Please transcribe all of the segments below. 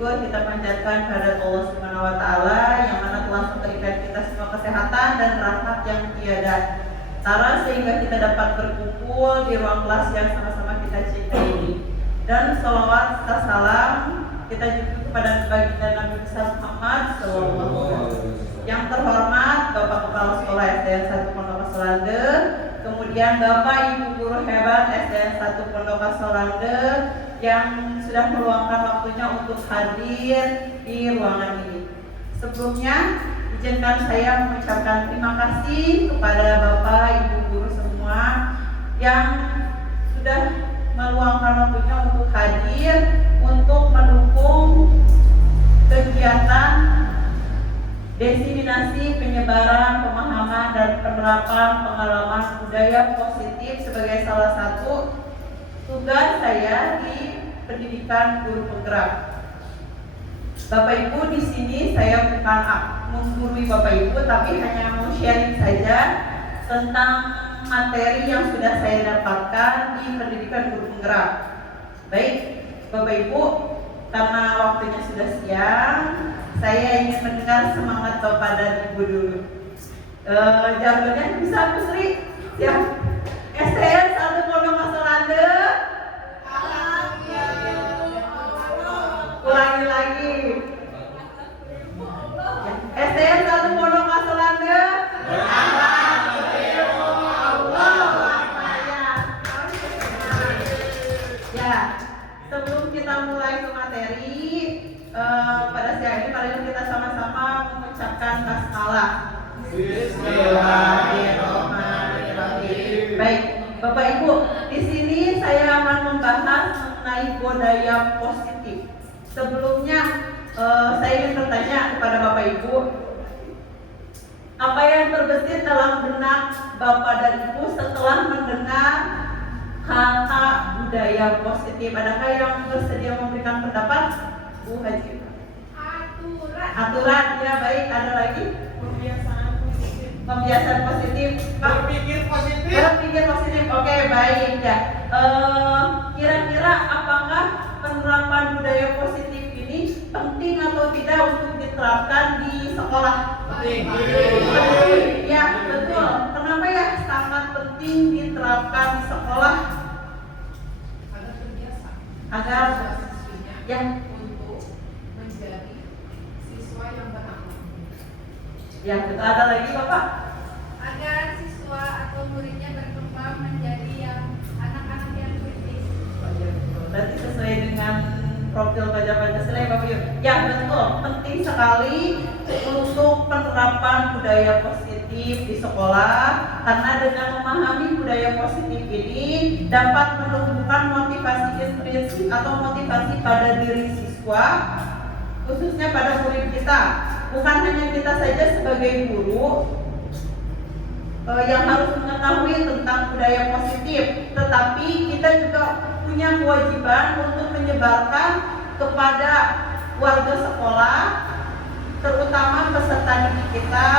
syukur kita panjatkan kepada Allah Subhanahu wa taala yang mana telah memberikan kita semua kesehatan dan rahmat yang tiada tara sehingga kita dapat berkumpul di ruang kelas yang sama-sama kita cintai ini. Dan salawat serta salam kita juga kepada baginda Nabi besar Muhammad sallallahu alaihi wasallam. Yang terhormat Bapak Kepala Sekolah SDN 1 Pondok Kasolande, kemudian Bapak Ibu guru hebat SDN 1 Pondok Kasolande yang sudah meluangkan waktunya untuk hadir di ruangan ini. Sebelumnya, izinkan saya mengucapkan terima kasih kepada Bapak Ibu guru semua yang sudah meluangkan waktunya untuk hadir untuk mendukung kegiatan diseminasi penyebaran pemahaman dan penerapan pengalaman budaya positif sebagai salah satu tugas saya di pendidikan guru penggerak. Bapak Ibu, di sini saya bukan menggurui Bapak Ibu, tapi hanya mau sharing saja tentang materi yang sudah saya dapatkan di pendidikan guru penggerak. Baik, Bapak Ibu, karena waktunya sudah siang, saya ingin mendengar semangat Bapak dan Ibu dulu. Jawabannya bisa Bu Sri? Siap. SDN 1 Pondok Kasolande. Ulangi lagi. SDN 1 Pondok Kasolande. Ya, sebelum kita mulai ke materi, pada siang ini mari kita sama-sama mengucapkan basmalah. Bismillahirrahmanirrahim. Baik, Bapak Ibu, di sini saya akan membahas mengenai budaya positif. Sebelumnya, saya ingin bertanya kepada Bapak Ibu, apa yang terbesit dalam benak Bapak dan Ibu setelah mendengar kata budaya positif? Adakah yang bersedia memberikan pendapat? Bu Haji. Aturan, ya baik. Ada lagi? Pembiasaan positif. Berpikir positif. Berpikir positif. Oke, baik ya. Kira-kira apakah penerapan budaya positif ini penting atau tidak untuk diterapkan di sekolah? Penting. Ya, betul. Kenapa ya sangat penting diterapkan di sekolah? Agar terbiasa. Agar ya. Untuk menjadi siswa yang berakhlak. Ya, betul. Ada lagi Bapak? Agar siswa atau muridnya berkembang menjadi anak-anak yang kritis. Oh, ya, betul. Berarti sesuai dengan profil pelajar Pancasila ya Bapak Ibu. Ya, betul. Penting sekali untuk penerapan budaya positif di sekolah karena dengan memahami budaya positif ini dapat menumbuhkan motivasi intrinsik atau motivasi pada diri siswa, khususnya pada murid kita. Bukan hanya kita saja sebagai guru yang harus mengetahui tentang budaya positif, tetapi kita juga punya kewajiban untuk menyebarkan kepada warga sekolah, terutama peserta didik kita,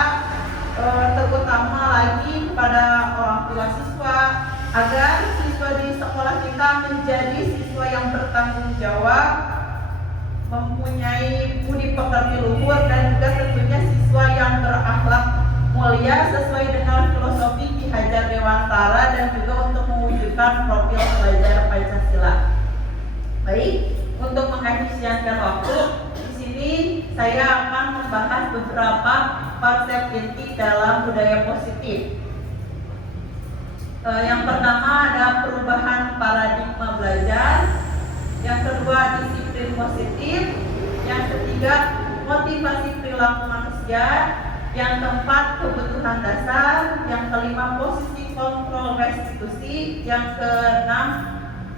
terutama lagi kepada orang tua siswa, agar siswa di sekolah kita menjadi siswa yang bertanggung jawab, mempunyai budi pekerti luhur, dan juga tentunya siswa yang berakhlak mulia sesuai dengan filosofi Ki Hajar Dewantara dan juga untuk mewujudkan profil pelajar Pancasila. Baik, untuk mengefisienkan waktu, di sini saya akan membahas beberapa konsep inti dalam budaya positif. Yang pertama ada perubahan paradigma belajar, yang kedua disiplin positif, yang ketiga motivasi perilaku manusia, yang keempat kebutuhan dasar, yang kelima posisi kontrol restitusi, yang keenam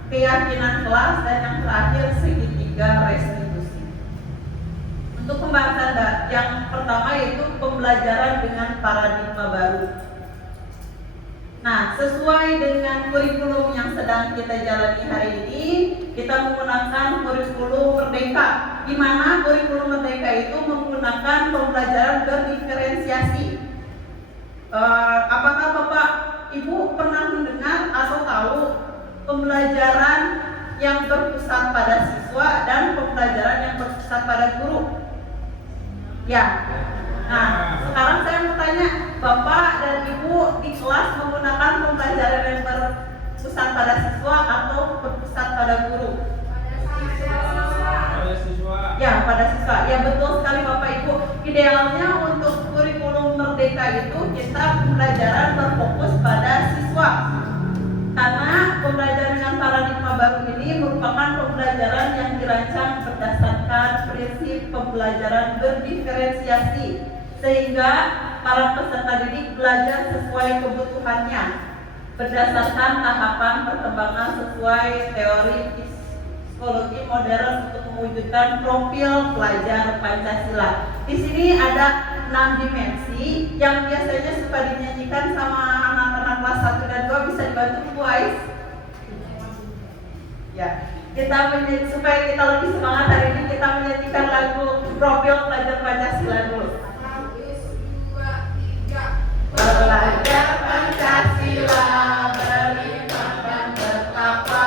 keyakinan kelas, dan yang terakhir segitiga restitusi. Untuk pembahasan yang pertama yaitu pembelajaran dengan paradigma baru. Nah, sesuai dengan kurikulum yang sedang kita jalani hari ini, kita menggunakan kurikulum Merdeka, di mana kurikulum Merdeka itu menggunakan pembelajaran berdiferensiasi. Apakah Bapak Ibu pernah mendengar atau tahu pembelajaran yang berpusat pada siswa dan pembelajaran yang berpusat pada guru? Ya. Nah, sekarang saya mau tanya, Bapak dan Ibu di kelas menggunakan pembelajaran yang berpusat pada siswa atau berpusat pada guru? Pada siswa. Ya, pada siswa. Ya, betul sekali Bapak Ibu. Idealnya untuk kurikulum merdeka itu kita pembelajaran berfokus pada siswa. Karena pembelajaran dengan paradigma baru ini merupakan pembelajaran yang dirancang berdasarkan prinsip pembelajaran berdiferensiasi, sehingga para peserta didik belajar sesuai kebutuhannya berdasarkan tahapan perkembangan sesuai teori psikologi modern untuk mewujudkan profil pelajar Pancasila. Di sini ada 6 dimensi yang biasanya suka dinyanyikan sama anak-anak kelas 1 dan 2. Bisa dibantu Bu Ais? Ya, supaya kita lebih semangat hari ini, kita menyanyikan lagu profil pelajar Pancasila dulu. 1, 2, 3. Belajar Pancasila beriman dan bertakwa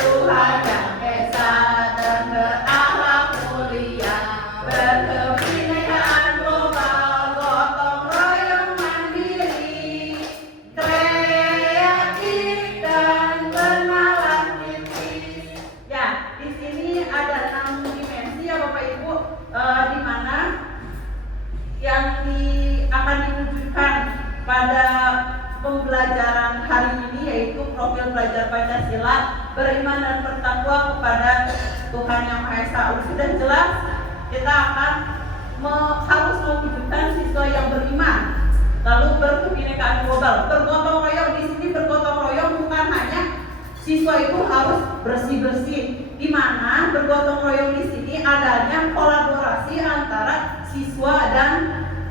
Tuhan yang esa dan berakhlak mulia, berkebinekaan global, gotong royong mandiri, kreatif dan bernalar kritis. Ya, di sini ada 6 dimensi ya Bapak Ibu, di mana yang akan diwujudkan pada pembelajaran hari ini, yaitu profil pelajar Pancasila beriman dan bertakwa kepada Tuhan Yang Maha Esa. Sudah jelas kita akan harus mewujudkan siswa yang beriman, lalu berkebinekaan global, bergotong royong. Di sini bergotong royong bukan hanya siswa itu harus bersih-bersih, di mana bergotong royong di sini adanya kolaborasi antara siswa dan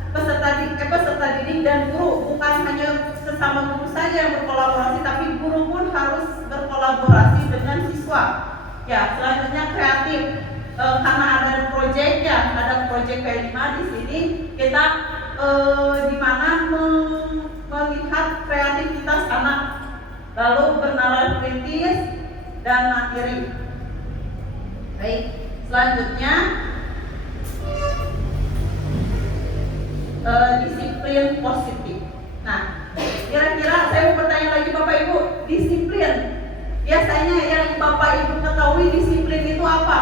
peserta didik dan guru. Bukan hanya sesama guru saja yang berkolaborasi, tapi guru pun harus berkolaborasi dengan siswa. Ya, selanjutnya kreatif. Karena ada proyeknya, ada proyek P5 di sini, kita di mana melihat kreativitas anak, lalu bernalar kritis dan mandiri. Baik, selanjutnya disiplin positif. Nah, kira-kira saya mau bertanya lagi Bapak Ibu, disiplin biasanya yang Bapak Ibu ketahui disiplin itu apa?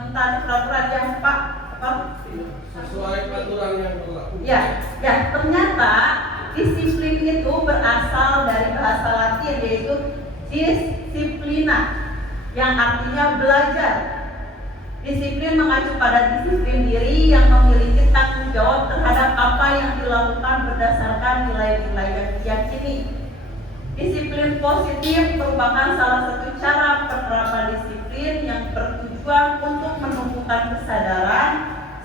Mentaati peraturan yang apa? Sesuai peraturan yang berlaku. Ya, ternyata disiplin itu berasal dari bahasa Latin, yaitu disciplina, yang artinya belajar. Disiplin mengacu pada disiplin diri yang memiliki tanggung jawab terhadap apa yang dilakukan berdasarkan nilai-nilai yang diyakini. Disiplin positif merupakan salah satu cara penerapan disiplin yang bertujuan untuk menumbuhkan kesadaran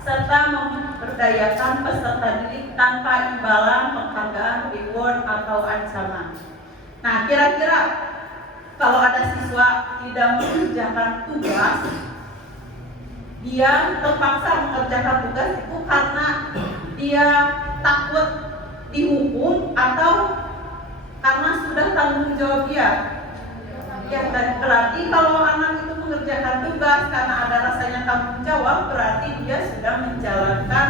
serta memberdayakan peserta didik tanpa imbalan, penghargaan, reward, atau ancaman. Nah, kira-kira kalau ada siswa tidak mengerjakan tugas, dia terpaksa mengerjakan tugas itu karena dia takut dihukum atau karena sudah tanggung jawab dia. Ya, dan berarti kalau anak itu mengerjakan tugas karena ada rasanya tanggung jawab, berarti dia sudah menjalankan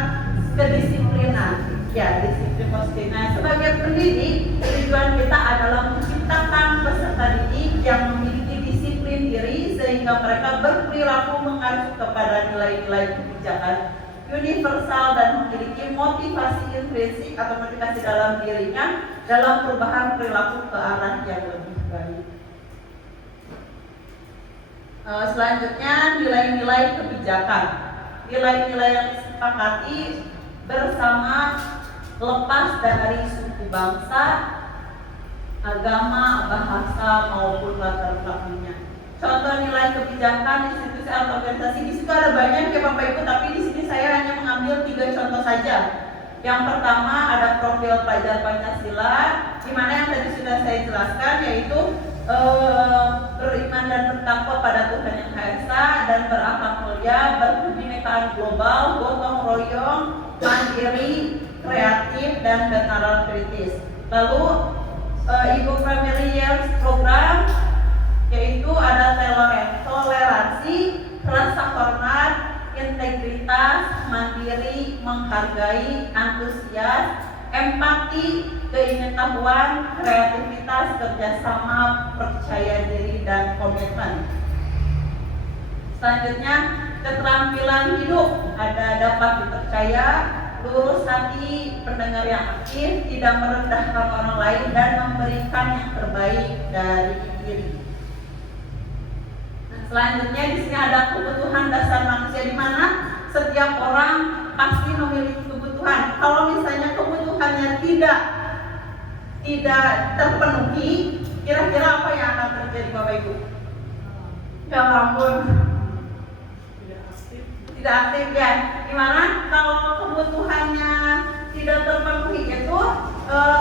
kedisiplinan. Ya, disiplin positif. Nah, sebagai pendidik, tujuan kita adalah menciptakan peserta didik yang memiliki disiplin diri sehingga mereka berperilaku mengacu kepada nilai-nilai kebijakan universal dan memiliki motivasi intrinsik atau motivasi dalam dirinya dalam perubahan perilaku ke arah yang lebih baik. Selanjutnya, nilai-nilai kebijakan. Nilai-nilai yang disepakati bersama lepas dari suku bangsa, agama, bahasa maupun latar belakangnya. Contoh nilai kebijakan institusi atau organisasi, di situ ada banyak ya Bapak Ibu, tapi di sini saya hanya mengambil 3 contoh saja. Yang pertama ada profil pelajar Pancasila, di mana yang tadi sudah saya jelaskan, yaitu beriman dan bertakwa pada Tuhan Yang Maha Esa dan berakhlak mulia, berkebinekaan global, gotong royong, mandiri, kreatif, dan bernalar kritis. Lalu Ibu Familiar Program toleransi, rasa hormat, integritas, mandiri, menghargai, antusias, empati, keingetahuan, kreativitas, kerjasama, percaya diri, dan komitmen. Selanjutnya, keterampilan hidup, ada dapat dipercaya, lurus hati, pendengar yang aktif, tidak merendahkan orang lain, dan memberikan yang terbaik dari diri. Nah, selanjutnya di sini ada kebutuhan dasar manusia, di mana setiap orang pasti memiliki kebutuhan. Kalau misalnya kebutuhannya tidak terpenuhi, kira-kira apa yang akan terjadi, Bapak Ibu? Ya ampun, tidak aktif ya. Gimana kalau kebutuhannya tidak terpenuhi itu?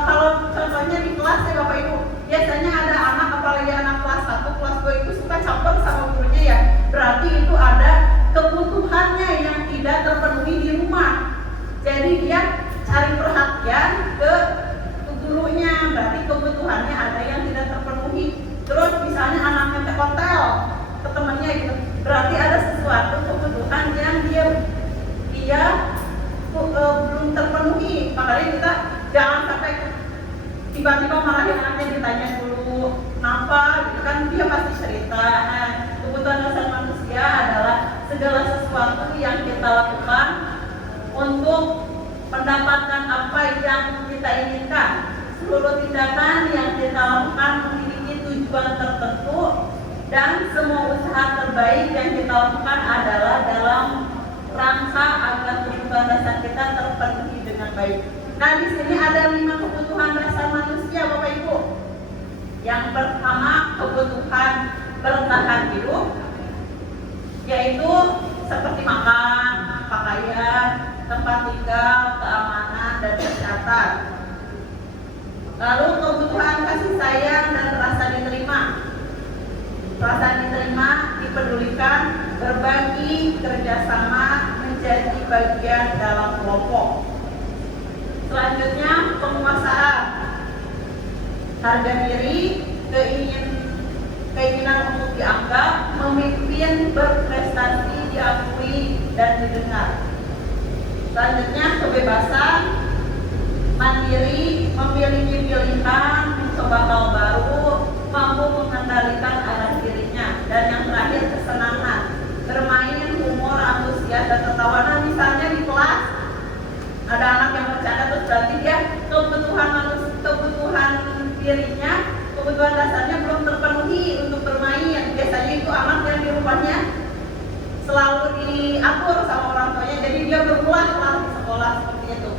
Kalau contohnya di kelas ya Bapak Ibu, biasanya ada anak, apalagi anak kelas 1, kelas 2 itu suka campur sama gurunya ya. Berarti itu ada kebutuhannya yang tidak terpenuhi di rumah. Jadi dia cari perhatian ke gurunya, berarti kebutuhannya ada yang tidak terpenuhi. Terus misalnya anaknya ke hotel ke temannya gitu, berarti ada sesuatu kebutuhan yang dia belum terpenuhi. Makanya kita jangan sampai tiba-tiba marahin anaknya, ditanya dulu kenapa gitu kan, dia pasti cerita. Nah, kebutuhan dasar manusia adalah segala sesuatu yang kita lakukan untuk mendapatkan apa yang kita inginkan. Seluruh tindakan yang kita lakukan memiliki tujuan tertentu, dan semua usaha terbaik yang kita lakukan adalah dalam rangka agar kebutuhan dasar kita terpenuhi dengan baik. Nah, di sini ada 5 kebutuhan dasar manusia, Bapak Ibu. Yang pertama, kebutuhan bertahan hidup, yaitu seperti makan, pakaian, tempat tinggal, keamanan, dan kesehatan. Lalu kebutuhan kasih sayang dan rasa diterima. Rasa diterima, dipedulikan, berbagi, kerjasama, menjadi bagian dalam kelompok. Selanjutnya, penguasaan, harga diri, keinginan untuk dianggap, memimpin, berprestasi, diakui, dan didengar. Selanjutnya, kebebasan, mandiri, memiliki pilihan, mencoba hal baru, mampu mengendalikan arah dirinya. Dan yang terakhir, kesenangan, bermain, humor, antusias, dan tertawa. Nah, misalnya di kelas ada anak yang bercanda, terus berarti dia kebutuhan dirinya, kebutuhan dasarnya belum terpenuhi untuk bermain. Biasanya itu anak yang di rumahnya selalu diatur sama orang tuanya, jadi dia berulang-ulang di sekolah seperti itu.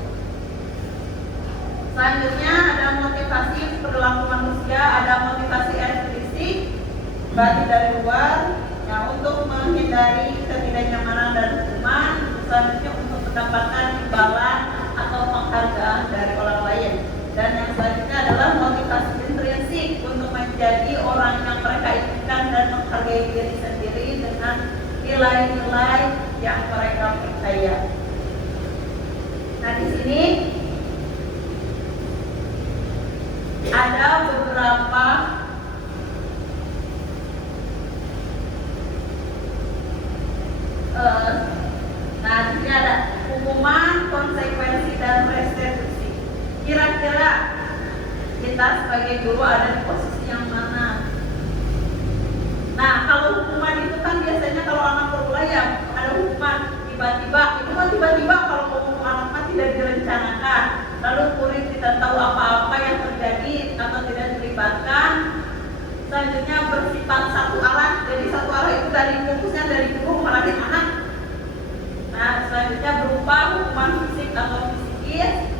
Selanjutnya ada motivasi perilaku manusia, ada motivasi ekstrisik, berarti dari luar, ya, untuk menghindari ketidaknyamanan dan hukuman. Selanjutnya untuk mendapatkan imbalan atau penghargaan dari orang lain. Dan yang selanjutnya adalah motivasi intrinsik, untuk menjadi orang yang mereka inginkan dan menghargai diri sendiri dengan nilai-nilai yang mereka percaya. Nah, di sini ada beberapa nah, di sini ada hukuman, konsekuensi, dan restitusi. Kira-kira kita sebagai guru ada di posisi yang mana? Nah, kalau hukuman itu kan biasanya kalau anak berulah ya ada hukuman tiba-tiba. Itu kan tiba-tiba, kalau hukum anak mah tidak direncanakan. Lalu murid tidak tahu apa-apa yang terjadi atau tidak dilibatkan. Selanjutnya bersifat satu arah. Jadi satu arah itu dari fokusnya dari guru marahin anak. Nah, selanjutnya berupa hukuman fisik atau psikis.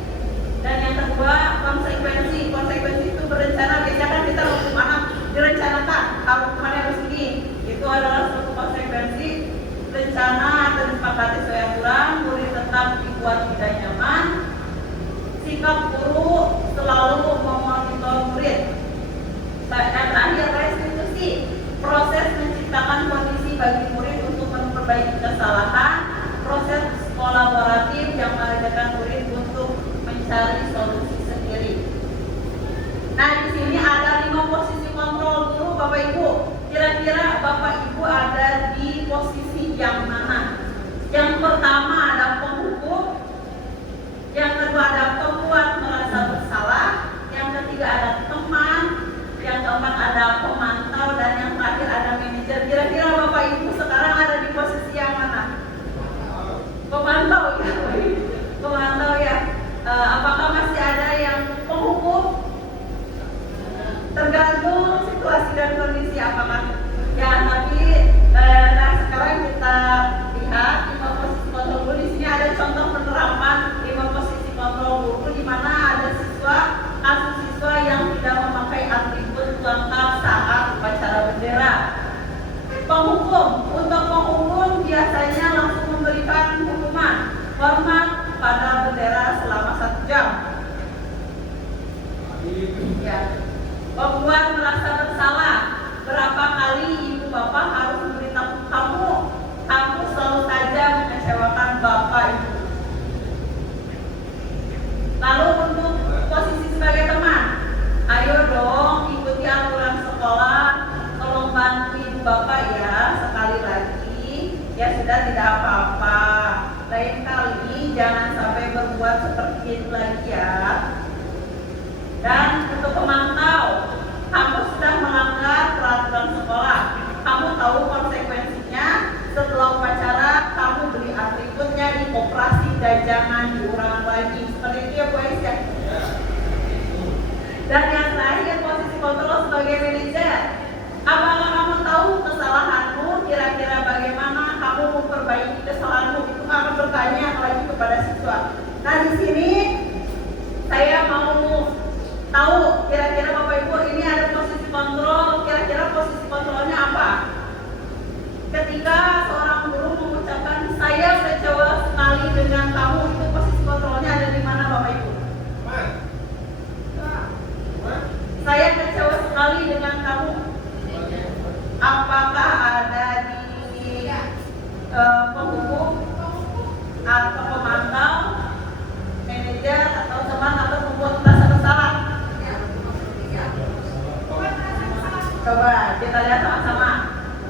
Dan yang kedua, konsekuensi. Konsekuensi itu berencana. Biasanya kan kita hukum anak direncanakan, kalau hukumannya harus ini. Itu adalah suatu konsekuensi rencana dan disepakati sesuai aturan. Murid tetap dibuat tidak nyaman. Sikap guru selalu memonitor murid. Dan terakhir, restitusi, proses menciptakan kondisi bagi murid untuk memperbaiki kesalahan. Proses sekolah yang mana? Yang pertama ada penghukum, yang kedua ada pembuat merasa bersalah, yang ketiga ada teman, yang keempat ada pemantau, dan yang terakhir ada manajer. Kira-kira Bapak Ibu sekarang ada di posisi yang mana? Pemantau ya, pemantau ya. Apakah masih ada yang penghukum? Tergantung situasi dan kondisi apakah ya, tapi nah sekarang kita lihat 5 posisi kontrol guru. Di sini ada contoh penerapan 5 posisi kontrol guru di mana ada kasus siswa yang tidak memakai atribut lengkap saat upacara bendera. Penghukum, untuk penghukum biasanya langsung memberikan hukuman hormat pada bendera selama 1 jam. Ya. Pembuat merasa bersalah, berapa kali ibu bapak harus memberitahu kamu selalu saja mengecewakan bapak ibu. Lalu untuk posisi sebagai teman, ayo dong ikuti aturan sekolah, tolong bantu ibu bapak ya, sekali lagi ya sudah tidak apa-apa. Lain kali jangan sampai berbuat seperti itu lagi ya. Dan untuk pemantau, kamu sudah melanggar peraturan sekolah. Kamu tahu konsekuensinya. Setelah upacara, kamu beli atributnya di koperasi dan jangan diulang lagi. Seperti itu ya Bu Ais ya. Dan yang terakhir, posisi kontrol sebagai manajer. Apakah kamu tahu kesalahanmu? Kira-kira bagaimana kamu memperbaiki kesalahanmu? Itu kamu bertanya lagi kepada siswa. Nah di sini saya mau tahu kira-kira Bapak Ibu ini ada posisi kontrol, kira-kira posisi kontrolnya apa? Ketika seorang guru mengucapkan saya kecewa sekali dengan kamu, itu posisi kontrolnya ada di mana Bapak Ibu? Saya kecewa sekali dengan kamu. Apakah ada di penghukum atau pemantau, manajer atau teman atau pembuat merasa bersalah? Coba kita lihat sama-sama.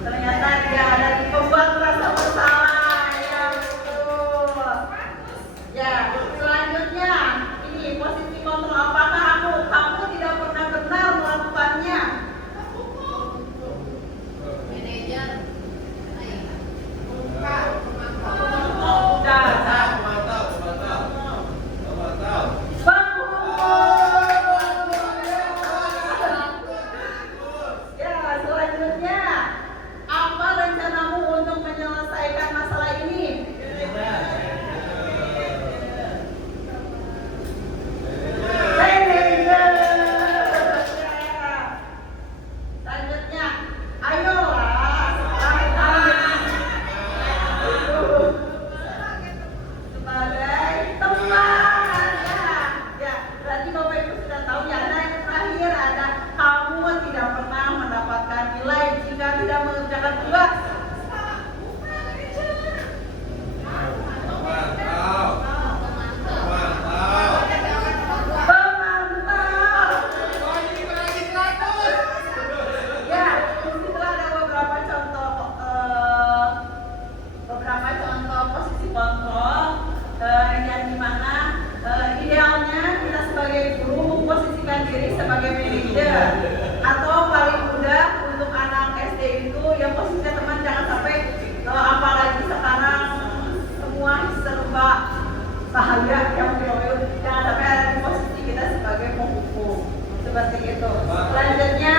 Ternyata dia ada di pembuat merasa bersalah. Ya betul. Ya selanjutnya ini posisi kontrol. Apakah kamu tidak pernah benar melakukannya? Manajer. Selanjutnya, apa rencanamu untuk menyelesaikan masalah ini? Selanjutnya, ayolah sebagai teman. Ya, berarti Bapak Ibu sudah tahu ya. Nah, yang terakhir ada kamu tidak pernah mendapatkan nilai jika tidak mengerjakan tugas. Ya, disitulah ada beberapa contoh posisi kontrol yang dimana idealnya kita sebagai guru memposisikan diri sebagai manajer, atau paling mudah untuk anak SD itu yang posisinya teman, jangan sampai apalagi sekarang semua serba bahaya yang jangan sampai ada di posisi kita sebagai penghukum seperti itu. Selanjutnya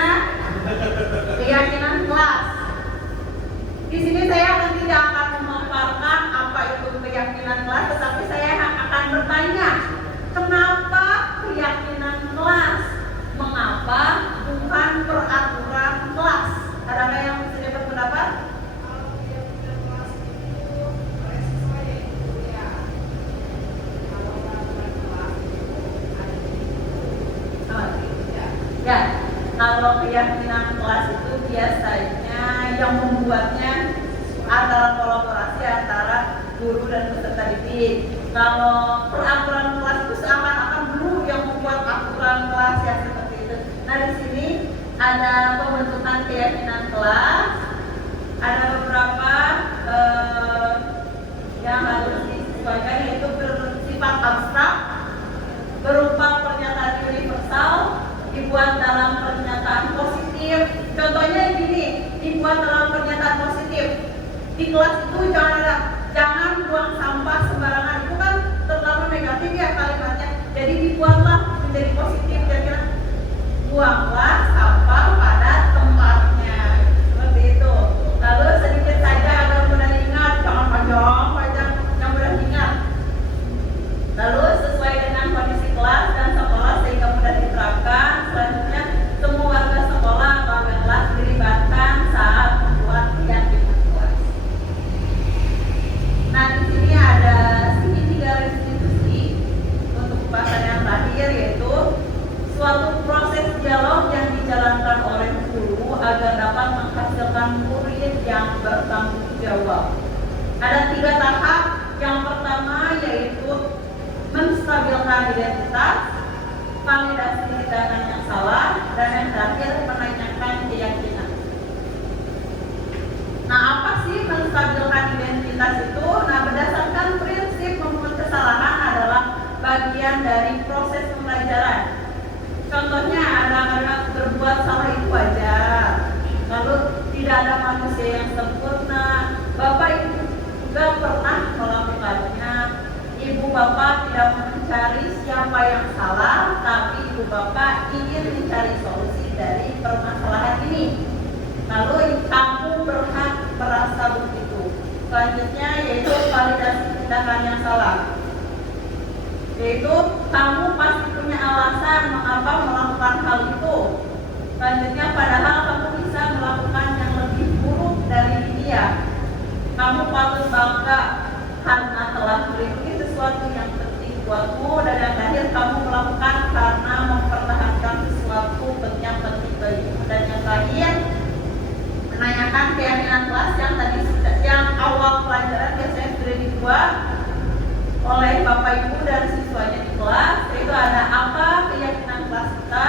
keyakinan kelas. Di sini saya tidak akan memaparkan apa itu keyakinan kelas, tetapi saya akan bertanya, kenapa keyakinan kelas? Mengapa bukan peraturan kelas? Adakah yang bisa berpendapat? Ya, kalau keyakinan kelas itu biasanya yang membuatnya antara kolaborasi antara guru dan peserta didik. Kalau peraturan kelas itu seakan-akan guru yang membuat aturan kelas ya seperti itu. Nah di sini ada pembentukan keyakinan kelas, ada beberapa disesuaikan, yaitu bersifat abstrak, berupa pernyataan universal, dibuat dalam pernyataan positif. Contohnya gini, dibuat dalam pernyataan positif. Di kelas itu jangan buang sampah sembarangan. Itu kan terlalu negatif ya kalimatnya. Jadi dibuatlah menjadi positif, kira-kira buanglah sampah pada tempatnya. Seperti itu. Lalu sedikit saja agar mudah diingat, jangan panjang, yang mudah diingat. Lalu sesuai dengan kondisi kelas dan sekolah sehingga mudah diterapkan. Selanjutnya, semua warga sekolah atau warga kelas dilibatkan saat membuat keyakinan kelas. Nah, di sini ada segitiga restitusi untuk pembahasan yang terakhir, yaitu suatu proses dialog yang dijalankan oleh guru agar dapat menghasilkan murid yang bertanggung jawab. Ada 3 tahap. Yang pertama yaitu menstabilkan identitas, validasi tindakan yang salah, dan yang terakhir menanyakan keyakinan. Nah, apa sih menstabilkan identitas itu? Nah, berdasarkan prinsip membuat kesalahan adalah bagian dari proses pembelajaran. Contohnya anak-anak berbuat salah itu wajar. Lalu tidak ada manusia yang sempurna. Bapak ibu juga pernah melakukannya. Ibu bapak tidak mencari siapa yang salah, tapi ibu bapak ingin mencari solusi dari permasalahan ini. Lalu kamu berhak merasa begitu. Selanjutnya yaitu validasi tindakan yang salah. Yaitu kamu pasti punya alasan mengapa melakukan hal itu. Selanjutnya padahal kamu bisa melakukan yang lebih buruk dari dia. Kamu patut bangga karena telah melindungi sesuatu yang penting buatmu. Dan yang terakhir, kamu melakukan karena mempertahankan sesuatu yang penting bagimu. Dan yang terakhir, menanyakan keyakinan kelas yang awal pelajaran biasanya sudah dibuat oleh bapak ibu dan siswanya di kelas, yaitu ada apa keyakinan kelas kita,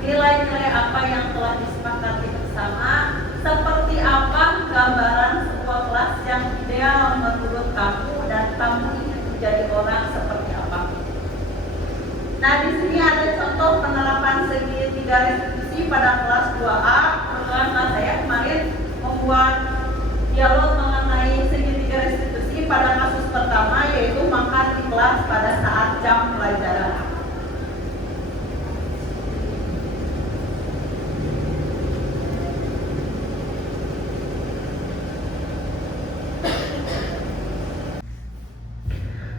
nilai-nilai apa yang telah disepakati bersama, seperti apa gambaran sebuah kelas yang ideal menurut kamu, dan kamu ingin menjadi orang seperti apa. Nah, di sini ada contoh penerapan segitiga restitusi pada kelas 2A. Kebetulan kelas saya kemarin membuat dialog mengenai segitiga restitusi pada kasus pertama, yaitu makan di kelas pada saat jam pelajaran.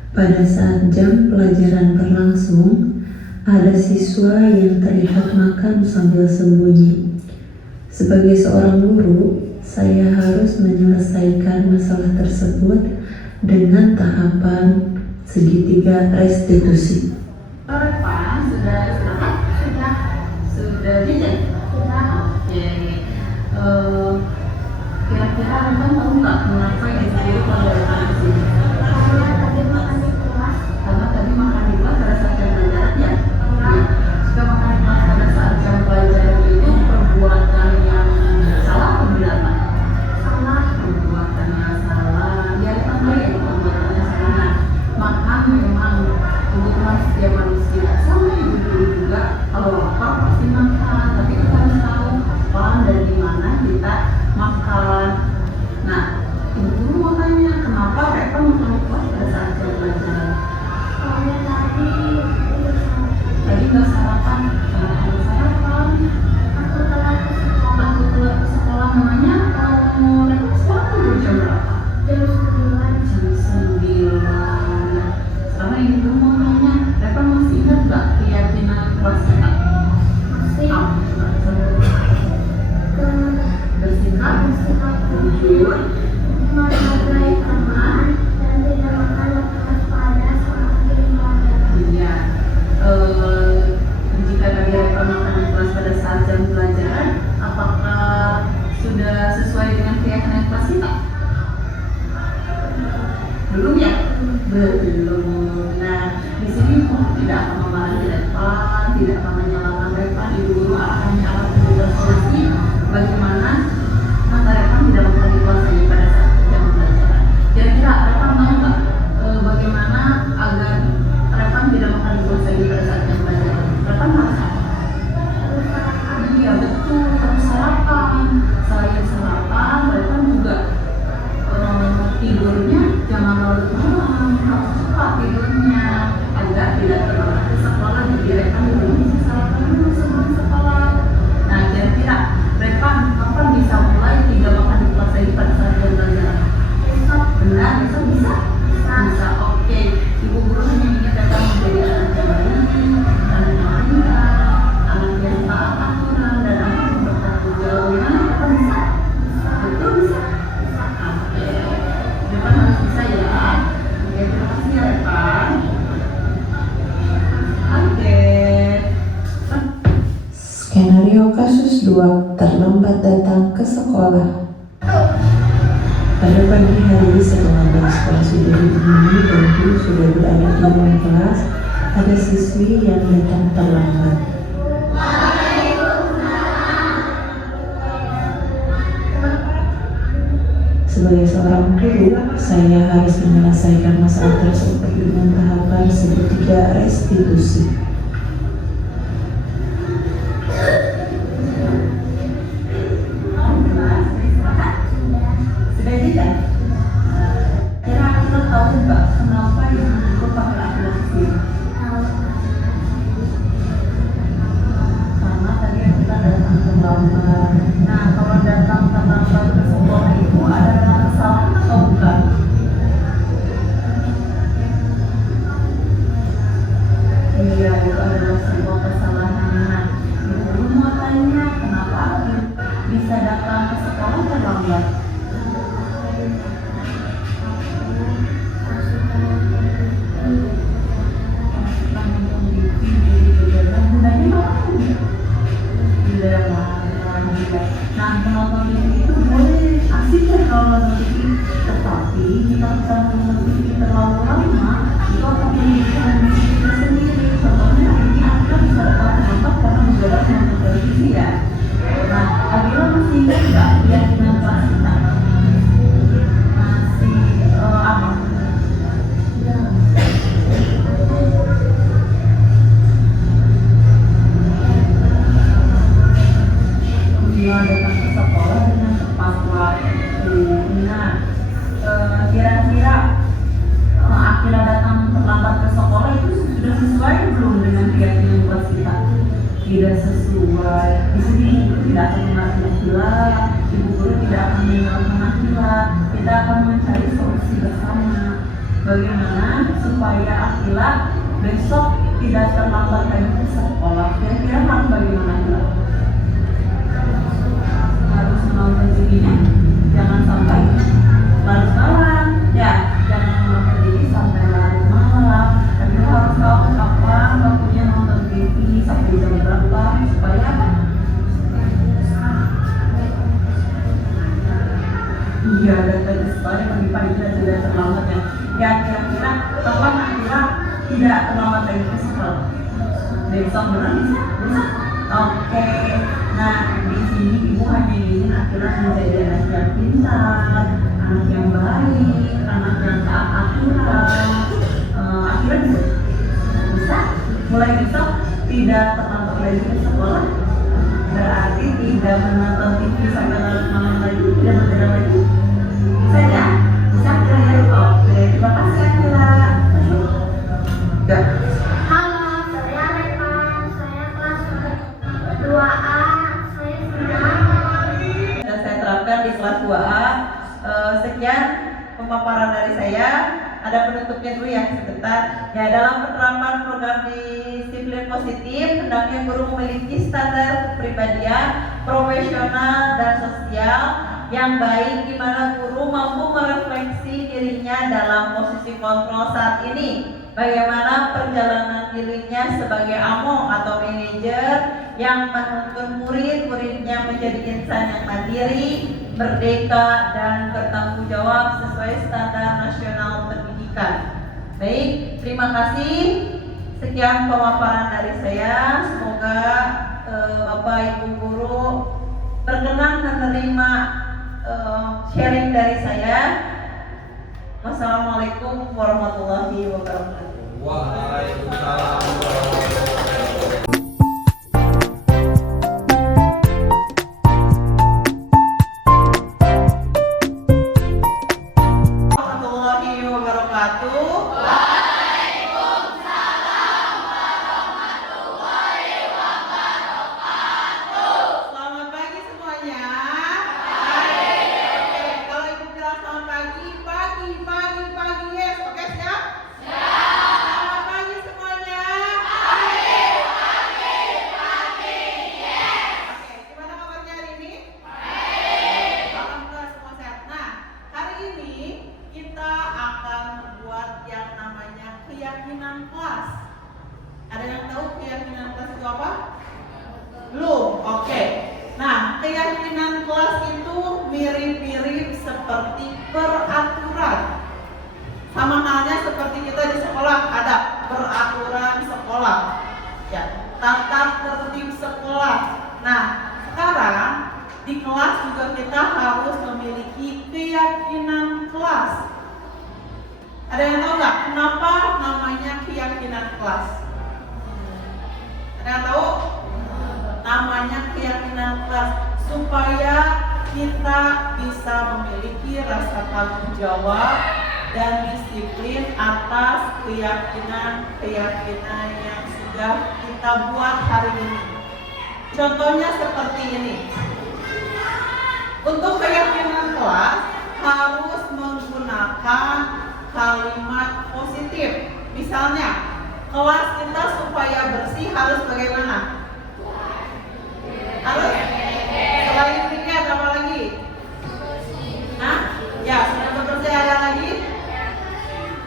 Pada saat jam pelajaran berlangsung, ada siswa yang terlihat makan sambil sembunyi. Sebagai seorang guru, saya harus menyelesaikan masalah tersebut dengan tahapan segitiga restitusi. Pak, sudah istirahat? Sudah. Sudah jajan? Sudah. Oke. Kira-kira Revan tahu nggak mengapa yang disebut pelajaran di sini? Karena tadi makan di kelas. Karena tadi makan di kelas pada saat jam pelajaran ya? Iya. Jika makan di kelas pada saat jam pelajaran itu perbuatan yang salah atau benar, Pak? Salah. Perbuatan yang salah. Ya, itu kan ya perbuatan yang salah. Nah, makan memang kebutuhan setiap manusia. Sama ibu guru juga, kalau lapar pasti makan. Tapi kita harus tahu kapan dan di mana kita makan. Nah, ibu guru mau tanya, kenapa Reva makan di kelas pada saat jam pelajaran? Soalnya tadi udah sarapan. Tadi nggak sarapan, kenapa nggak sarapan? Aku telat ke sekolah. Aku telat ke sekolah, namanya Reva sekolah dulu jam berapa? Jam 9. Jam 9. Nah, sekarang ibu guru mau nanya, Reva masih ingat nggak keyakinan kelas kita? Masih Bersikap, bersikap jujur, menghargai teman dan tidak makan waspada saat kirim pelajaran. iya. Jika tadi Reva makan di kelas pada saat jam pelajaran, apakah sudah sesuai dengan keyakinan kelas kita? Belum ya? Belum. Nah, di sini tidak akan memarahi Reva, tidak akan menyalahkan Reva. Ibu guru akan hanya akan memberikan solusi bagaimana mata Reva tidak makan di kelas ini. Skenario kasus 2 terlambat datang ke sekolah. Pada pagi hari setelah bel sekolah sudah dibunyi dan guru sudah berada di ruang kelas, ada siswi yang datang terlambat. Sebagai seorang guru, saya harus menyelesaikan masalah tersebut dengan tahapan segitiga restitusi. Sudah tidak? Kira kita tahu nggak kenapa yang dipakai laki-laki? Karena tadi kita datang terlambat. Nah, kalau datang terlambat ke sekolah itu ada kesalahan atau bukan? Iya, itu adalah sebuah kesalahan. Nah, ibu mau tanya kenapa bisa datang ke sekolah terlambat? Nah, menonton TV itu boleh asik ya kalau nonton TV, tetapi kita bisa menonton TV terlalu lama itu akan menyebabkan diri kita sendiri. Contohnya ini Akila bisa datang terlambat karena mendadak menonton televisi ya. Nah, Akila masih ingat nggak keyakinan kelas kita? Masih apa? Dia datang ke sekolah dengan tepat waktu. Nah, kira-kira Akila datang terlambat ke sekolah itu sudah sesuai belum dengan keyakinan kelas kita? Tidak sesuai. Di sini ibu tidak akan mengerti Akila, ibu guru tidak akan menyalahkan Akila. Kita akan mencari solusi bersama. Bagaimana supaya Akila besok tidak terlambat lagi ke sekolah? Kira-kira harus bagaimana Akila? Harus menonton TV-nya, jangan sampai larut malam. Ya, jangan menonton TV sampai larut malam. Tapi harus tahu kapan waktunya nonton TV, sampai jam berapa, supaya apa? Iya, dan tadi supaya pagi-pagi kita tidak terlambat ya. Ya, kira-kira kapan Akila tidak terlambat lagi ke sekolah? Besok benar bisa? Bisa? Oke. Nah, di sini ibu hanya ingin Akila menjadi anak yang pintar, anak yang baik, anak yang taat aturan. Akila bisa? Mulai besok tidak terlambat lagi ke sekolah. Berarti tidak menonton TV sampai larut malam lagi, tidak bergerak lagi. Bisa ya? Bisa Akila ya? Oke, terima kasih Akila. Ya. Halo, saya Revan. Saya kelas 2A. Saya senang. Dan saya terapkan di kelas 2A. Sekian pemaparan dari saya. Ada penutupnya dulu ya sebentar. Ya, dalam penerapan program disiplin positif, hendaknya guru memiliki standar kepribadian, profesional dan sosial yang baik, di mana guru mampu merefleksi dirinya dalam posisi kontrol saat ini. Bagaimana perjalanan dirinya sebagai among atau manajer yang menuntun murid-muridnya menjadi insan yang mandiri, merdeka, dan bertanggung jawab sesuai standar nasional pendidikan. Baik, terima kasih. Sekian pemaparan dari saya. Semoga Bapak Ibu guru berkenan menerima sharing dari saya. Wassalamualaikum warahmatullahi wabarakatuh. Waalaikumsalam warahmatullahi wabarakatuh. Warahmatullahi wabarakatuh. Selamat pagi semuanya. Oke, kalau ibu bilang selamat pagi, pagi, yes. Oke, siap? Selamat pagi semuanya. keyakinan kelas itu mirip-mirip seperti peraturan. Sama halnya seperti kita di sekolah ada peraturan sekolah, ya, tata tertib sekolah. Nah, sekarang di kelas juga kita harus memiliki keyakinan kelas. Ada yang tahu nggak kenapa namanya keyakinan kelas? Ada yang tahu? Namanya keyakinan kelas supaya kita bisa memiliki rasa tanggung jawab dan disiplin atas keyakinan-keyakinan yang sudah kita buat hari ini. Contohnya seperti ini. Untuk keyakinan kelas harus menggunakan kalimat positif. Misalnya, kelas kita supaya bersih harus bagaimana? Harus selain tiket apa lagi? Nah, ya sudah bersih, ada lagi?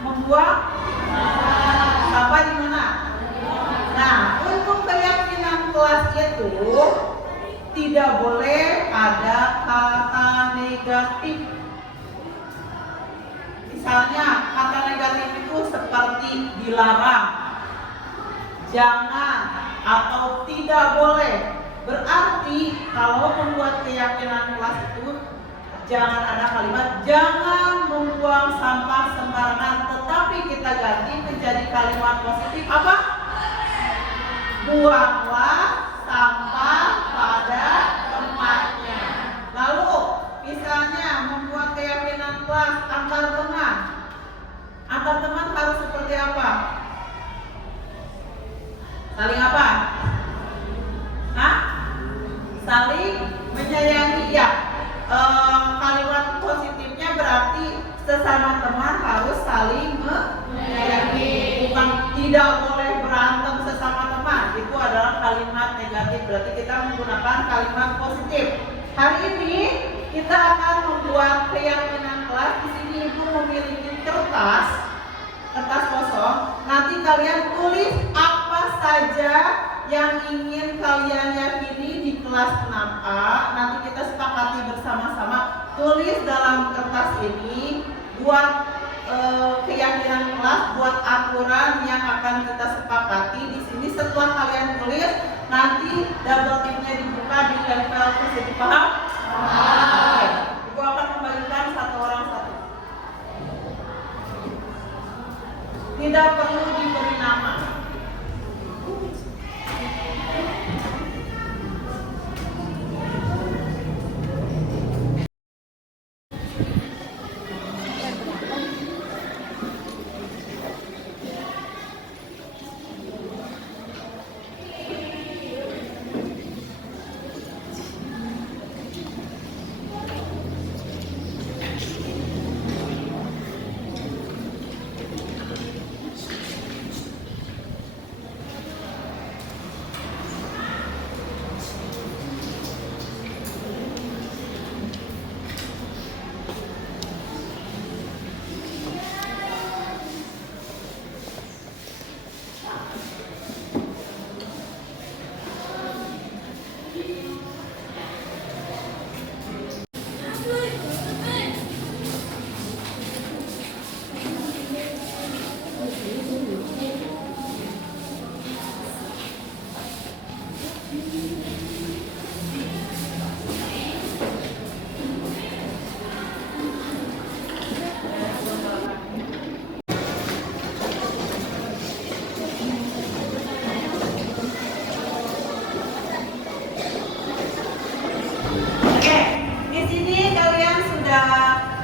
Membuang sampah di mana? Nah, untuk keyakinan kelas itu tidak boleh ada kata negatif. Misalnya kata negatif itu seperti dilarang, jangan, atau tidak boleh. Berarti kalau membuat keyakinan kelas itu jangan ada kalimat jangan membuang sampah sembarangan, tetapi kita ganti menjadi kalimat positif apa? Buanglah sampah pada tempatnya. Lalu misalnya membuat keyakinan kelas antar teman. Antar teman harus seperti apa? Saling apa? Hah? Saling menyayangi, ya. Kalimat positifnya berarti sesama teman harus saling menyayangi, bukan tidak boleh berantem sesama teman. Itu adalah kalimat negatif, berarti kita menggunakan kalimat positif. Hari ini kita akan membuat keyakinan kelas. Di sini ibu memiliki kertas kosong. Nanti kalian tulis apa saja yang ingin kalian yakini di kelas 6A. Nanti kita sepakati bersama-sama. Tulis dalam kertas ini, buat keyakinan kelas, buat aturan yang akan kita sepakati. Di sini setelah kalian tulis, nanti double tipnya dibuka di level positif, paham? Oke. Ibu akan membagikan satu orang satu. Tidak perlu diberi nama.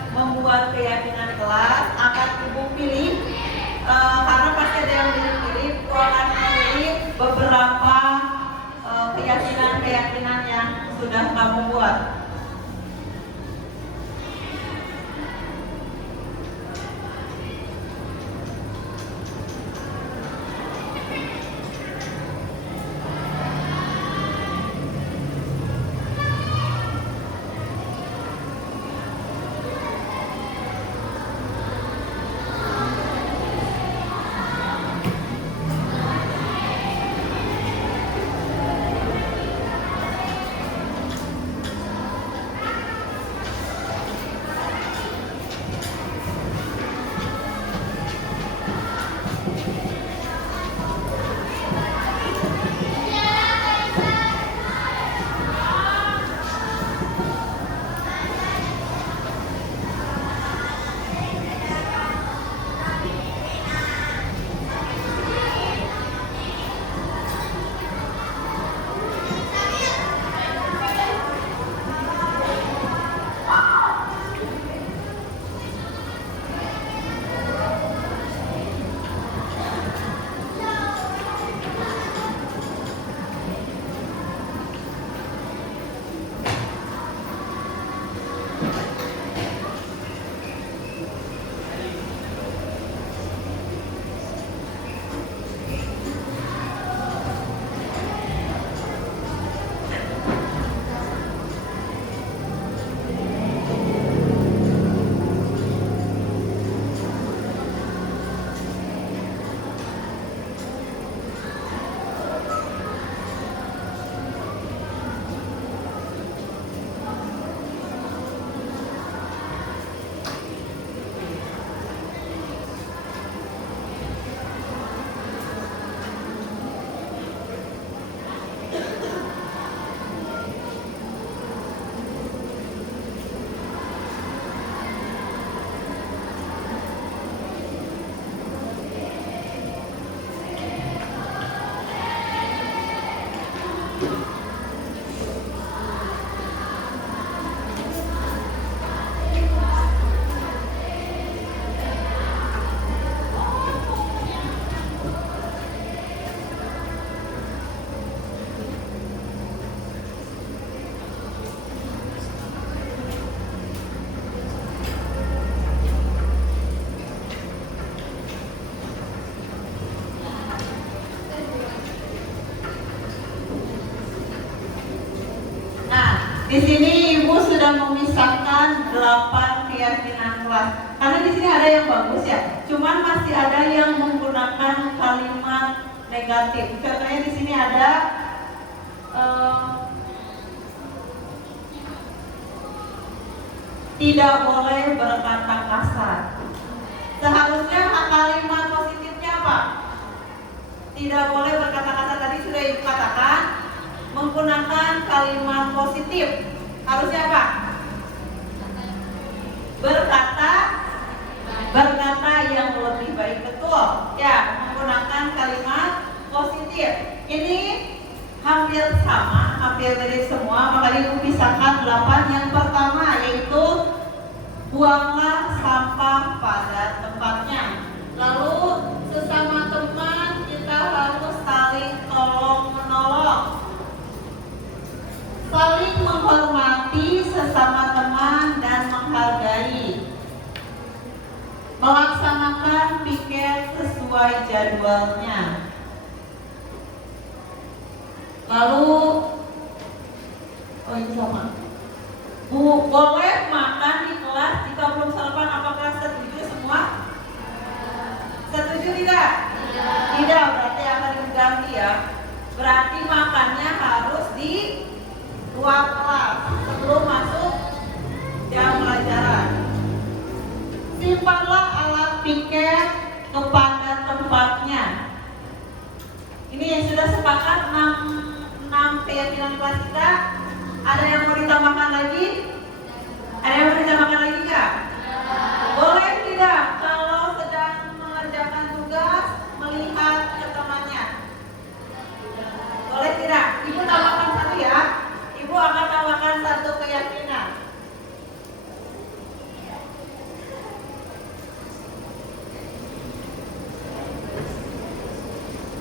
Membuat keyakinan kelas akan ibu pilih karena pasti ada yang pilih. Ibu akan pilih beberapa keyakinan yang sudah kamu buat. Di sini Ibu sudah memisahkan 8 keyakinan kelas. Karena di sini ada yang bagus ya. Cuman masih ada yang menggunakan kalimat negatif. Contohnya di sini ada tidak boleh berkata kasar. Seharusnya kalimat positifnya apa? Tidak boleh berkata kasar, tadi sudah Ibu katakan. Menggunakan kalimat positif harusnya apa? Berkata yang lebih baik, betul ya, menggunakan kalimat positif. Ini hampir sama, hampir mirip semua, makanya Ibu pisahkan 8. Yang pertama yaitu buanglah sampah pada tempatnya. Lalu sesama teman kita harus saling tolong menolong, saling menghormati sesama teman dan menghargai, melaksanakan piket sesuai jadwalnya. Lalu ini sama, boleh makan di kelas jika belum sarapan. Apakah setuju semua? Setuju tidak? Tidak, berarti akan diganti ya. Berarti makannya harus di luar kelas sebelum masuk jam pelajaran. Simpanlah alat piket kepada tempatnya. Ini yang sudah sepakat 6 keyakinan kelas kita. Ada yang mau ditambahkan lagi? Ada yang mau ditambahkan lagi nggak? Boleh tidak kalau sedang mengerjakan tugas melihat ke temannya? Boleh tidak? Ibu tambahkan satu ya. Ibu akan tambahkan 1 keyakinan.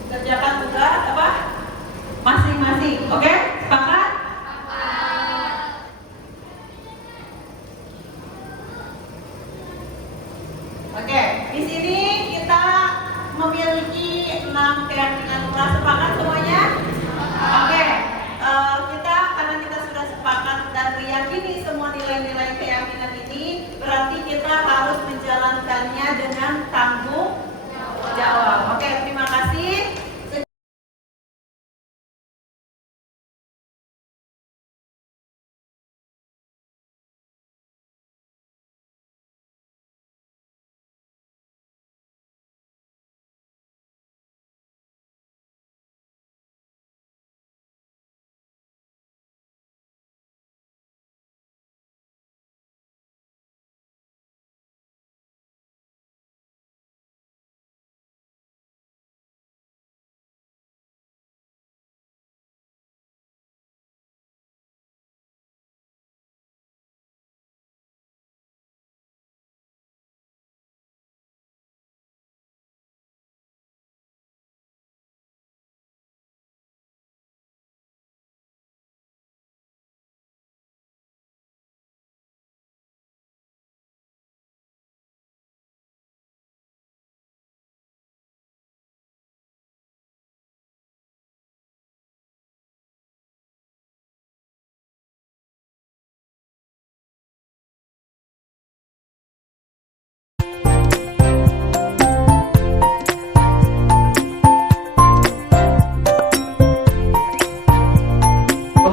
Kerjakan tugas apa? Masing-masing. Oke? Sepakat? Oke, di sini kita memiliki 6 keyakinan kelas. Sepakat semuanya? Oke, karena kita sudah sepakat dan meyakini semua nilai-nilai keyakinan ini, berarti kita harus menjalankannya dengan tanggung jawab. Oke, terima kasih.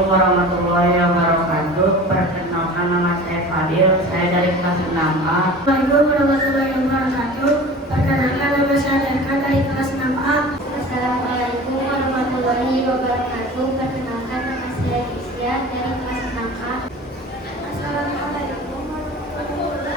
Warahmatullahi wabarakatuh. Perkenalkan, nama saya Fadil. Saya dari kelas 6A. Assalamualaikum warahmatullahi wabarakatuh. Perkenalkan, nama saya Eka dari kelas 6A. Assalamualaikum warahmatullahi wabarakatuh. Perkenalkan, nama saya Isya dari kelas 6A. Assalamualaikum warahmatullahi